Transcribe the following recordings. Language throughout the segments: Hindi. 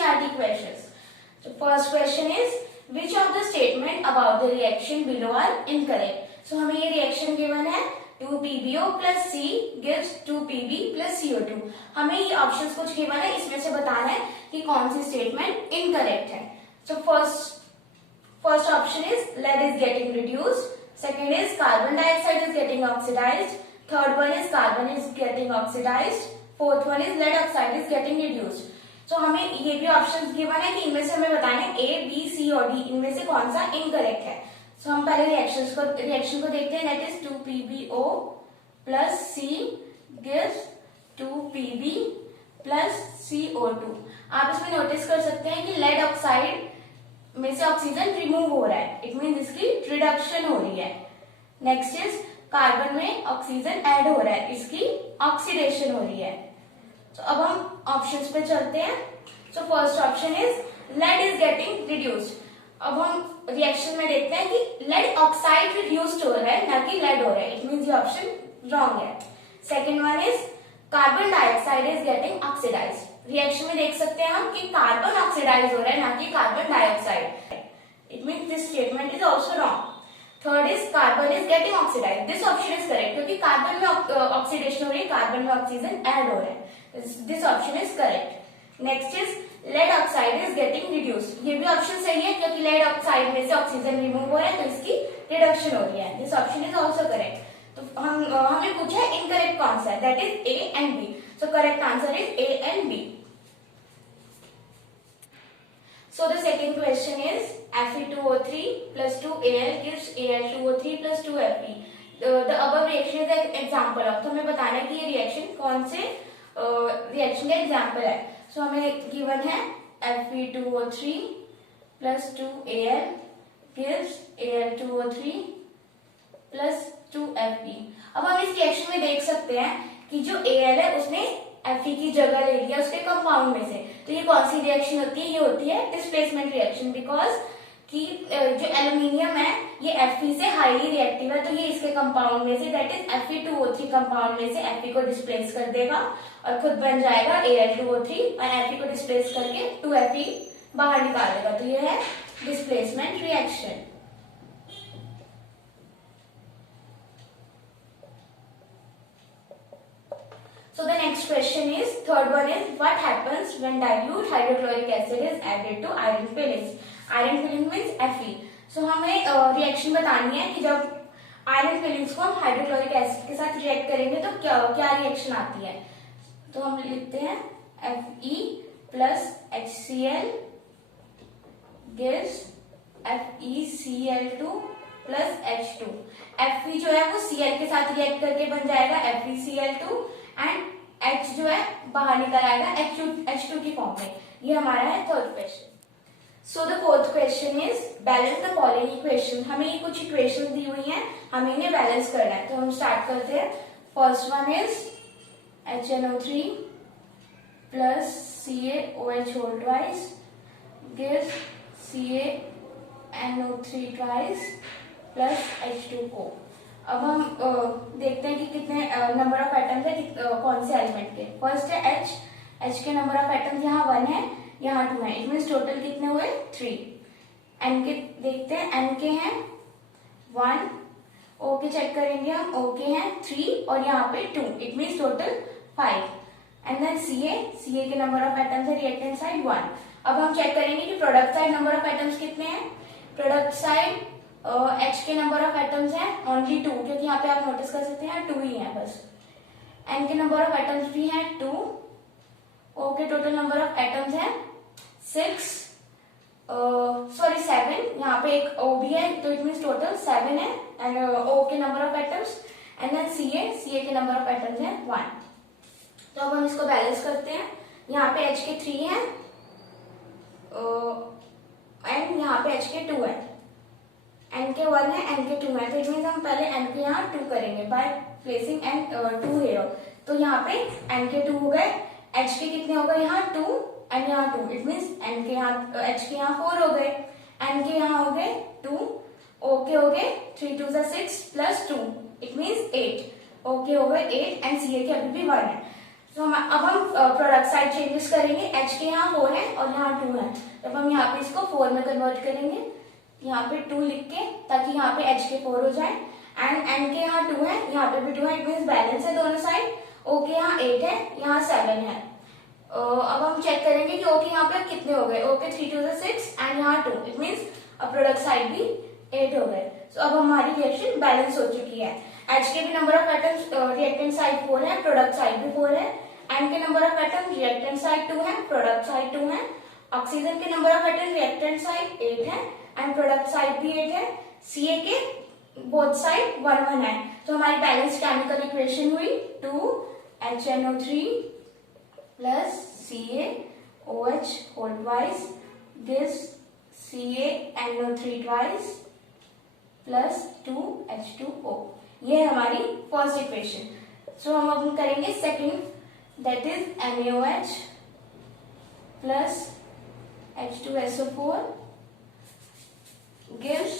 NCERT questions. So first question is which of the statement about the reaction below are incorrect? So हमें ये reaction given है 2PbO plus C gives 2Pb plus CO2. हमें ये options कुछ given है, इसमें से बताना है कि कौन सी statement incorrect है. So first option is lead is getting reduced. Second is carbon dioxide is getting oxidized. Third one is carbon is getting oxidized. Fourth one is lead oxide is getting reduced. So हमें ये भी ऑप्शंस गिवन है कि इनमें से हमें बताना है A, B, C और D इनमें से कौन सा इनकरेक्ट है. So हम पहले रिएक्शन को देखते हैं. That is 2PbO plus C gives 2Pb plus CO2. आप इसमें नोटिस कर सकते हैं कि लेड ऑक्साइड में से ऑक्सीजन रिमूव हो रहा है. इट मीन इसकी रिडक्शन हो रही है. नेक्स्ट इज कार्बन में ऑक्सीजन ऐड हो रहा है, इसकी ऑक्सीडेशन हो रही है. तो अब हम ऑप्शंस पे चलते हैं. So first option is lead is getting reduced. अब हम रिएक्शन में देखते हैं कि लेड ऑक्साइड रिड्यूस्ड हो रहा है, ना कि लेड हो रहा है. इट मीन ये ऑप्शन रॉन्ग है. Second one is carbon dioxide is getting oxidised. Reaction में देख सकते हैं हम कि कार्बन ऑक्सीडाइज हो रहा है, ना कि carbon dioxide. It mean this statement is also wrong. Third is carbon is getting oxidise. This option is correct क्योंकि कार्बन में ऑक्सीडेशन हो रही है, कार्बन में ऑक्सीजन ऐड हो रहा है. This option is correct. Next is lead oxide is getting reduced. ये भी ऑप्शन सही है क्योंकि लेड ऑक्साइड में से ऑक्सीजन रिमूव हो रहा है, तो इसकी रिडक्शन हो रही है. This option is also correct. तो हमें पूछा है इनकरेक्ट कौन सा है. That is A and B. So correct answer is A and B. So the second question is Fe2O3 plus 2Al gives Al2O3 plus 2Fe. The above reaction is an example of. तो हमें बताना है कि ये रिएक्शन कौन से रिएक्शन का एग्जाम्पल है. सो हमें गिवन है Fe2O3 plus 2Al gives Al2O3 plus 2Fe. अब हम इस रिएक्शन में देख सकते हैं कि जो Al है उसने Fe की जगह ले लिया उसके कंपाउंड में से. तो ये कौन सी रिएक्शन होती है? ये होती है डिस्प्लेसमेंट रिएक्शन. बिकॉज कि जो एल्यूमिनियम है ये Fe से हाईली रिएक्टिव है, तो ये इसके कंपाउंड में say that is Fe2O3 compound में से Fe को डिस्प्लेस कर देगा और खुद बन जाएगा Al2O3 और Fe को डिस्प्लेस करके 2Fe बाहर निकाल देगा. तो ये है displacement reaction. So the next question is, third one is, what happens when dilute hydrochloric acid is added to iron fillings? Iron filling means Fe. So हमें रिएक्शन बतानी है कि जब आयरन फिलिंग्स को हम हाइड्रोक्लोरिक एसिड के साथ रिएक्ट करेंगे तो क्या रिएक्शन आती है. तो हम लिखते हैं Fe plus HCl gives FeCl2 plus H2. Fe जो है वो Cl के साथ रिएक्ट करके बन जाएगा FeCl2 एंड H जो है बाहर निकल आएगा H2 की फॉर्म में. ये हमारा है third question. So the fourth question is balance the following equation. हमें ये कुछ इक्वेशन दी हुई हैं, हमें इन्हें बैलेंस करना है. तो हम स्टार्ट करते हैं. First one is HNO3 plus CaOH whole twice gives CaNO3 twice plus H2O. अब हम देखते हैं कि कितने नंबर ऑफ एटम्स है कौन से एलिमेंट के. फर्स्ट है H के नंबर ऑफ एटम्स यहाँ 1 है, यहाँ 2 है. इट मीन्स टोटल कितने हुए 3. N के देखते हैं, N के हैं 1. O के चेक करेंगे हम, O के हैं 3 और यहाँ पे 2. It means total 5. And then Ca के नंबर ऑफ एटम्स है रिएक्टेंट साइड 1. अब हम चेक करेंगे कि product side number of atoms कितने हैं. प्रोडक्ट साइड H के नंबर ऑफ एटम्स हैं ओनली 2, क्योंकि यहाँ पे आप नोटिस कर सकते हैं 2 ही है बस. N के नंबर ऑफ एटम्स भी हैं 2. O के टोटल नंबर ऑफ एटम्स हैं 7. यहाँ पे एक O भी है, तो इट मीन्स टोटल 7 है. एंड O के number of atoms and then Ca के नंबर ऑफ एटम्स हैं 1. तो अब हम इसको बैलेंस करते हैं. यहाँ पे H के 3 हैं एंड यहाँ पे H के 2 है. N के 1 है, N के 2 है, तो इट मीन्स हम पहले N के यहाँ 2 करेंगे बाय प्लेसिंग N 2 हेयर. तो यहाँ पे N के 2 हो गए. H के कितने हो गए यहाँ 2 एंड यहाँ 2. इट मीन्स N के यहाँ H के यहाँ 4 हो गए. N के यहाँ हो गए 2. O के हो गए 3 2 6 प्लस 2 इट मीन्स 8. O के हो गए 8 एंड Ca के अभी भी 1 है. तो अब हम प्रोडक्ट साइड चेंजेस करेंगे। H के यहाँ 4 है और यहाँ 2 है, तब हम यहाँ पे इसको 4 में कन्वर्ट करेंगे, यहाँ पे 2 लिख के, ताकि यहाँ पे H के 4 हो जाए। एंड N के यहाँ 2 है, यहाँ पे भी 2 है, इट मीन्स बैलेंस है दोनों साइड। O के यहाँ 8 है, यहाँ 7 है। अब हम चेक करेंगे कि O के यहाँ पे कितने हो गए। O के 3 2 6 एंड यहाँ 2, इट मीन्स अब प्रोडक्ट साइड भी 8 हो गए। तो अब हमारी रिएक्शन बैलेंस हो चुकी है। H के भी number of atoms reactant side 4 है, प्रोडक्ट साइड भी 4 है। N के number of atom reactant side 2 है, प्रोडक्ट साइड 2 है। ऑक्सीजन के number of atom reactant side 8 है एंड प्रोडक्ट साइड भी 8 है। Ca के बोथ साइड 1 1 है। तो हमारी बैलेंस केमिकल इक्वेशन हुई 2HNO3 plus CaOH whole twice gives CaNO3 twice plus 2H2O। ये है हमारी फर्स्ट इक्वेशन। सो हम अब करेंगे second, that is NaOH plus H2SO4 gives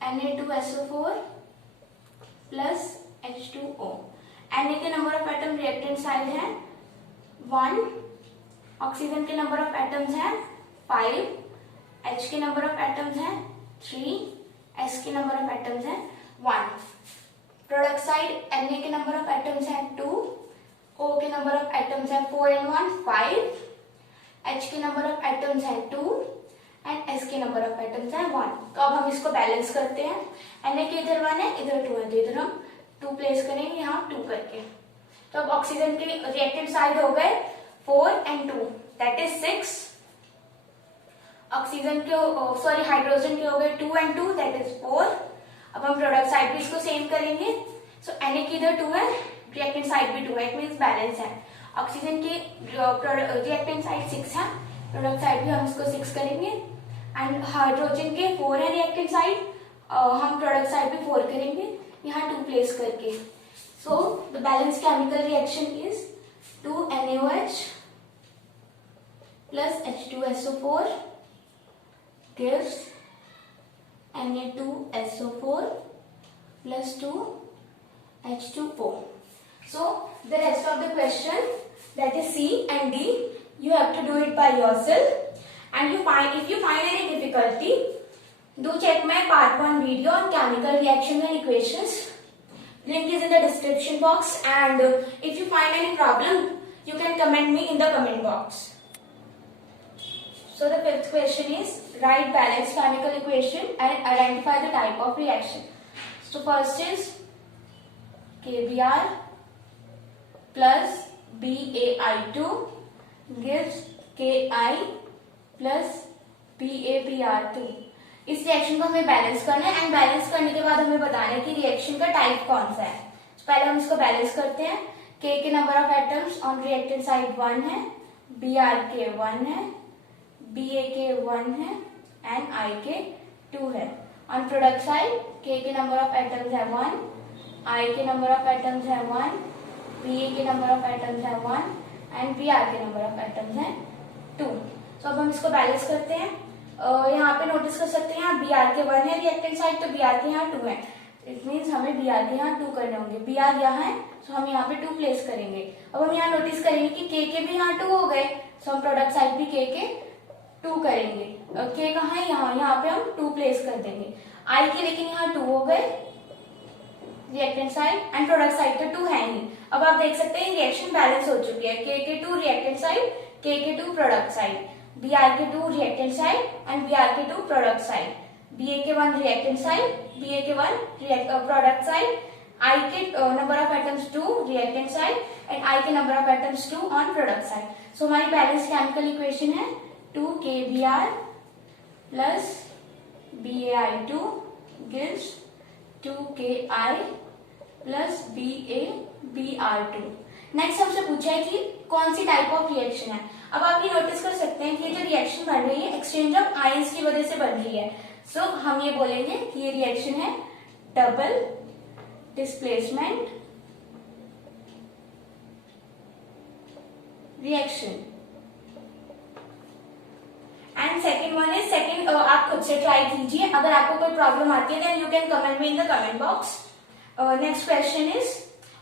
Na2SO4 plus H2O। Na के number of atom reactant side है 1, ऑक्सीजन के नंबर ऑफ एटम्स है 5, H के नंबर ऑफ एटम्स है 3, S के नंबर ऑफ एटम्स है 1। प्रोडक्ट साइड Na के नंबर ऑफ एटम्स है 2, O के नंबर ऑफ एटम्स है 4 and 1 5, H के नंबर ऑफ एटम्स है 2 एंड S के नंबर ऑफ एटम्स है 1। तो अब हम इसको बैलेंस करते हैं। Na के इधर 1 है, इधर 2 है, तो इधर हम 2 प्लेस करेंगे, यहाँ 2 करके। तो अब ऑक्सीजन के रिएक्टेंट साइड हो गए 4 and 2, दैट इज 6। ऑक्सीजन के सॉरी हाइड्रोजन के हो गए 2 and 2, दैट इज 4। अब हम प्रोडक्ट साइड भी इसको सेम करेंगे। सो Na की इधर 2 है, रिएक्टेंट साइड भी 2 है, इट मीन्स बैलेंस है। ऑक्सीजन की रिएक्टेंट साइड 6 है, प्रोडक्ट साइड भी हम इसको 6 करेंगे। एंड हाइड्रोजन के 4 है रिएक्टेंट साइड, हम प्रोडक्ट साइड भी 4 करेंगे, यहाँ 2 प्लेस करके। So the balance chemical reaction is 2NaOH plus H2SO4 gives Na2SO4 plus 2H2O. So the rest of the question, that is C and D, you have to do it by yourself. And if you find any difficulty, do check my part 1 video on chemical reactions and equations. Link is in the description box. And if you find any problem, you can comment me in the comment box. So the fifth question is, write balanced chemical equation and identify the type of reaction. So first is KBr plus BaI2 gives Ki plus BaBr2। इस रिएक्शन को हमें बैलेंस करना है एंड बैलेंस करने के बाद हमें बताना है कि रिएक्शन का टाइप कौन सा है। तो पहले हम इसको बैलेंस करते हैं। K के number of atoms on reactant side 1 है, Br के 1 है, Ba के 1 है एंड I के 2 है। ऑन प्रोडक्ट साइड K के नंबर ऑफ एटम्स है 1, I के नंबर ऑफ एटम्स है 1, Ba के नंबर ऑफ एटम्स है 1 एंड Br के नंबर ऑफ एटम्स है 2। तो अब हम इसको बैलेंस करते हैं। यहाँ पे नोटिस कर सकते हैं यहाँ Br के 1 है रिएक्टेंट साइड, तो Br के यहाँ 2 है, इट मीन्स हमें Br के यहाँ 2 करने होंगे। Br यहाँ है तो हम यहाँ पे 2 प्लेस करेंगे। अब हम यहाँ नोटिस करेंगे कि K के भी यहाँ 2 हो गए, तो हम प्रोडक्ट साइड भी K के 2 करेंगे। K कहाँ है, यहाँ पे हम 2 प्लेस कर देंगे। I के लेकिन यहाँ 2 हो गए reactant side and product side तो 2 है नहीं। अब आप देख सकते हैं रिएक्शन बैलेंस हो चुकी है। K के 2 रिएक्टेंट साइड, K के 2 प्रोडक्ट साइड, Br के 2 रिएक्टेंट साइड एंड Br के 2 प्रोडक्ट साइड, Ba के 1 रिएक्टेंट साइड, Ba के 1 प्रोडक्ट साइड, I के number of atoms 2 reactant side and I के number of atoms 2 on product side. So हमारी बैलेंस केमिकल इक्वेशन है 2KBr plus BaI2 gives 2Ki plus BaBr2। Next हमसे पूछा है कि कौन सी टाइप ऑफ रिएक्शन है। अब आप ये नोटिस कर सकते हैं कि ये जो रिएक्शन बन रही है एक्सचेंज ऑफ आयंस की वजह से बन रही है। सो हम ये बोलेंगे कि ये रिएक्शन है double displacement reaction. And second one is second, आप खुद से ट्राई कीजिए, अगर आपको कोई प्रॉब्लम आती है then you can comment me in the comment box. Next question is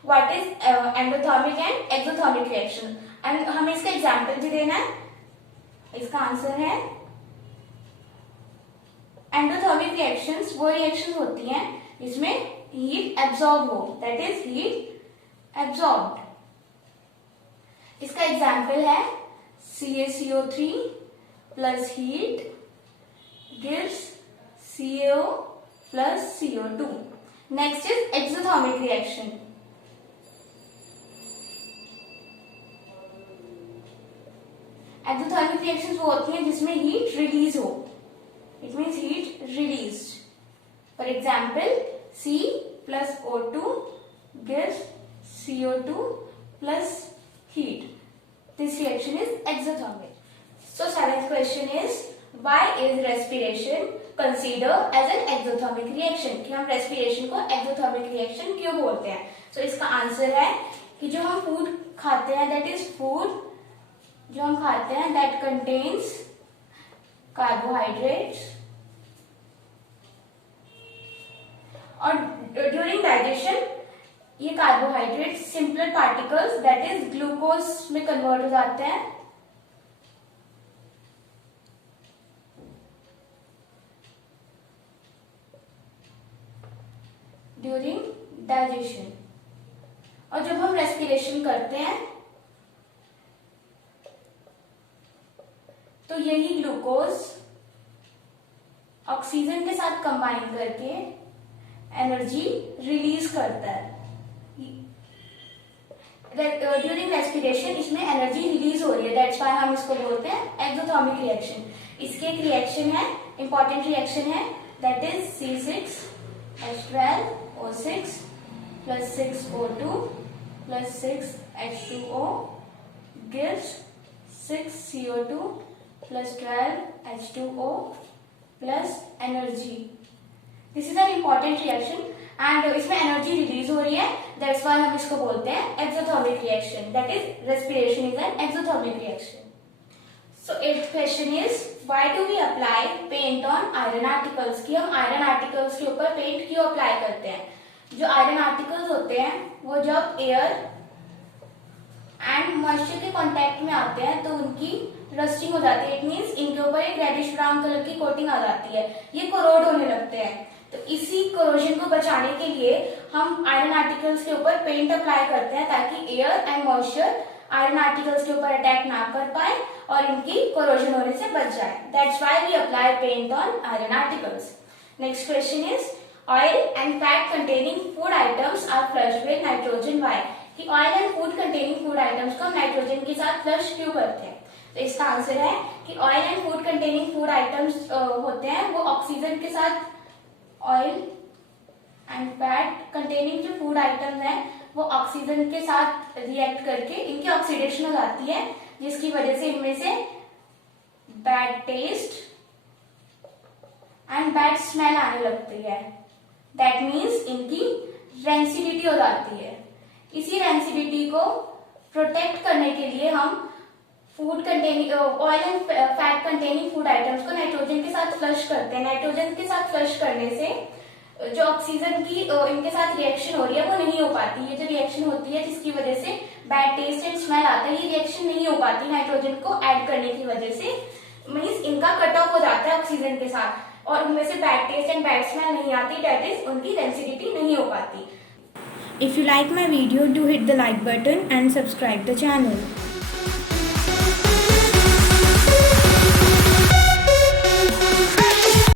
what is endothermic and exothermic reaction, and हमें इसका एग्जाम्पल भी देना है। इसका आंसर है एंडोथर्मिक रिएक्शंस वो रिएक्शंस होती हैं जिसमें हीट एब्जॉर्ब हो, दैट इज हीट एब्जॉर्ब्ड। इसका एग्जाम्पल है CaCO3 plus heat gives CaO plus CO2। Next is exothermic reaction. Exothermic reactions वो होती हैं जिसमें हीट रिलीज हो, it means heat released. For example C plus O2 gives CO2 plus heat. This reaction is exothermic. So seventh question is, why is respiration considered as an exothermic reaction? कि हम respiration को exothermic reaction क्यों बोलते हैं? So इसका आंसर है कि जो हम फूड खाते हैं, that is food जो हम खाते हैं that contains carbohydrates, और ड्यूरिंग डाइजेशन ये carbohydrate simpler particles that is glucose में कन्वर्ट हो जाते हैं। ड्यूरिंग डाइजेशन, और जब हम रेस्पिरेशन करते हैं तो यही ग्लूकोज ऑक्सीजन के साथ कंबाइन करके एनर्जी रिलीज करता है। ड्यूरिंग रेस्पिरेशन इसमें एनर्जी रिलीज हो रही है, दैट्स व्हाई हम इसको बोलते हैं एक्सोथर्मिक रिएक्शन। इसके एक रिएक्शन है, इंपॉर्टेंट रिएक्शन है, that is C6H12O6 plus 6O2 plus 6H2O gives 6CO2 plus 12H2O plus energy. This is an important reaction and इसमें एनर्जी रिलीज हो रही है, दैट्स व्हाई हम इसको बोलते हैं exothermic reaction, that is respiration is an exothermic reaction. So eighth question is, why do we apply paint on iron articles? कि हम आयरन आर्टिकल्स के ऊपर पेंट क्यों अप्लाई करते हैं? जो आयरन आर्टिकल्स होते हैं वो जब एयर एंड मॉइस्चर के कॉन्टेक्ट में आते हैं तो उनकी रस्टिंग हो जाती है, इट मीन्स इनके ऊपर एक रेडिश ब्राउन कलर की कोटिंग आ जाती है, ये कोरोड होने लगते हैं। तो इसी कोरोजन को बचाने के लिए हम आयरन आर्टिकल्स के ऊपर पेंट अप्लाई करते हैं ताकि air and moisture iron articles के ऊपर अटैक ना कर पाए और इनकी कोरोजन होने से बच जाए, that's why we apply paint on iron articles. Next question is, oil and fat containing food items are flushed with nitrogen, why? कि oil and food containing food items को हम नाइट्रोजन के साथ फ्लश क्यों करते हैं? तो इसका आंसर है कि oil and food containing food items होते हैं वो ऑक्सीजन के साथ, ऑयल एंड फैट कंटेनिंग जो फूड आइटम्स हैं वो ऑक्सीजन के साथ रिएक्ट करके इनकी ऑक्सीडेशन हो जाती है, जिसकी वजह से इनमें से bad taste and bad smell आने लगती है, दैट मीन्स इनकी रेंसिडिटी हो जाती है। इसी रेंसिडिटी को प्रोटेक्ट करने के लिए हम food containing oil and fat containing food items को नाइट्रोजन के साथ फ्लश करते हैं। नाइट्रोजन के साथ फ्लश करने से जो ऑक्सीजन की इनके साथ रिएक्शन हो रही है वो नहीं हो पाती। ये जो रिएक्शन होती है जिसकी वजह से बैड टेस्ट एंड स्मेल आता है, ये रिएक्शन नहीं हो पाती नाइट्रोजन को ऐड करने की वजह से, मीन्स इनका कट ऑफ हो जाता है ऑक्सीजन के साथ और उनमें से bad taste and bad smell नहीं आती, दैट इज उनकी डेंसिटी नहीं हो पाती। If you like my video, do hit the like button and subscribe the channel.